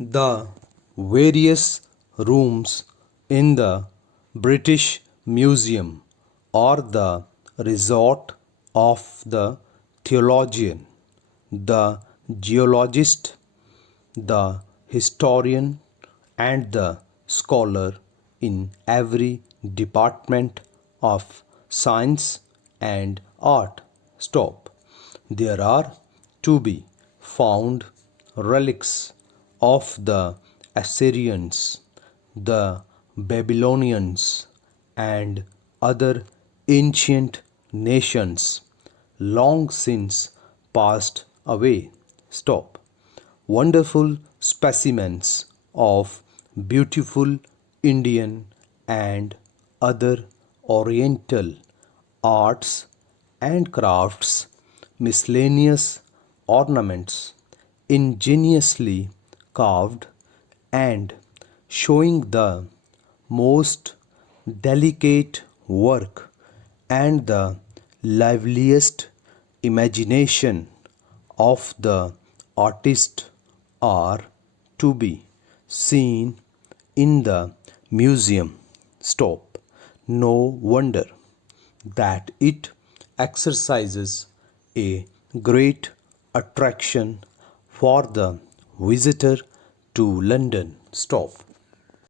The various rooms in the British Museum are the resort of the theologian, the geologist, the historian, and the scholar in every department of science and art. Stop. There are to be found relics of the Assyrians, the Babylonians, and other ancient nations long since passed away. Stop. Wonderful specimens of beautiful Indian and other Oriental arts and crafts, miscellaneous ornaments, ingeniously carved and showing the most delicate work and the liveliest imagination of the artist are to be seen in the museum. Stop. No wonder that it exercises a great attraction for the visitor to London. Stop.